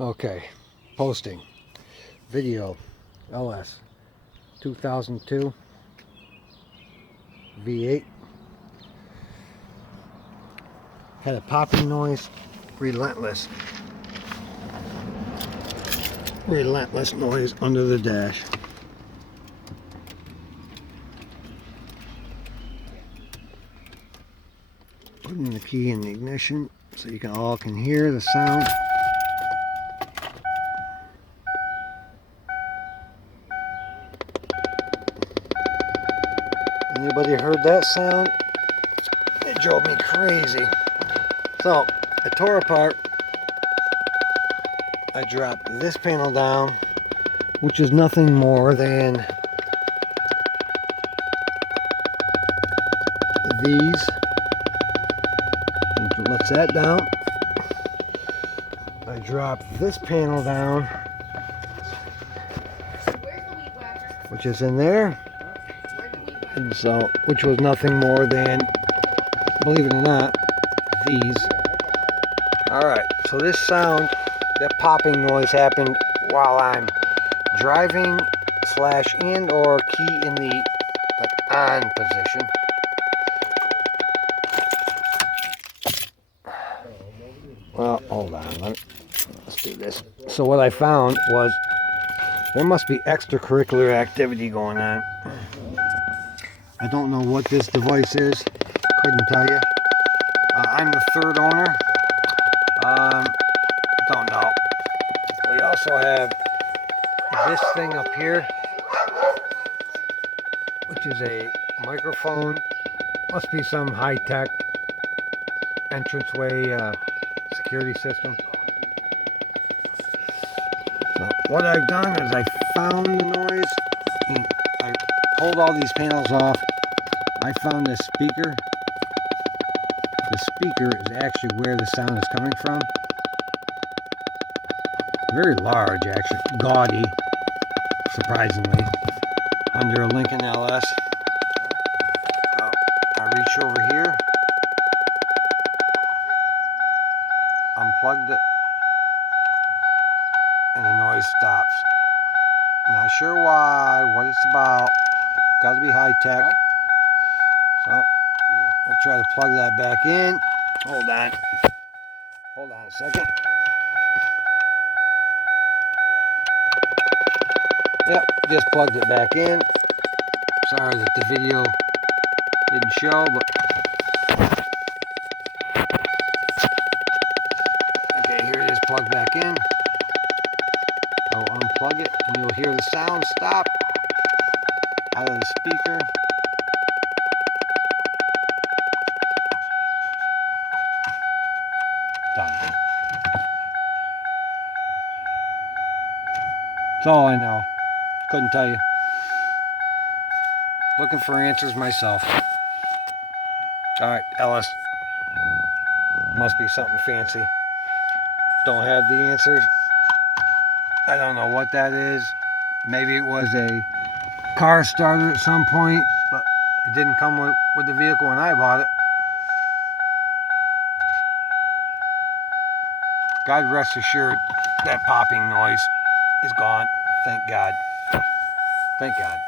Okay, posting video LS 2002 V8. Had a popping noise, relentless noise under the dash. Putting the key in the ignition so you all can hear the sound. Anybody heard that sound? It drove me crazy. So I tore apart. I dropped this panel down, which is nothing more than these. And let that down. I dropped this panel down, which is in there. And so, which was nothing more than, believe it or not, these. Alright, so this sound, that popping noise happened while I'm driving / and or key in the on position. Well, hold on, let's do this. So what I found was there must be extracurricular activity going on. I don't know what this device is. Couldn't tell you. I'm the third owner. Don't know. We also have this thing up here, which is a microphone. Must be some high-tech entranceway security system. So what I've done is I found the noise. And I pulled all these panels off. I found this speaker. The speaker is actually where the sound is coming from. Very large, actually. Gaudy, surprisingly. Under a Lincoln LS. So I reach over here. Unplugged it. And the noise stops. Not sure why, what it's about. Got to be high tech. So we'll try to plug that back in. Hold on a second. Yep, just plugged it back in. Sorry that the video didn't show, but okay, here it is plugged back in. I'll unplug it and you'll hear the sound stop out of the speaker. Done. That's all I know. Couldn't tell you. Looking for answers myself. Alright, Ellis. Must be something fancy. Don't have the answers. I don't know what that is. Maybe it was a car starter at some point, but it didn't come with the vehicle when I bought it. God rest assured, that popping noise is gone. Thank God. Thank God.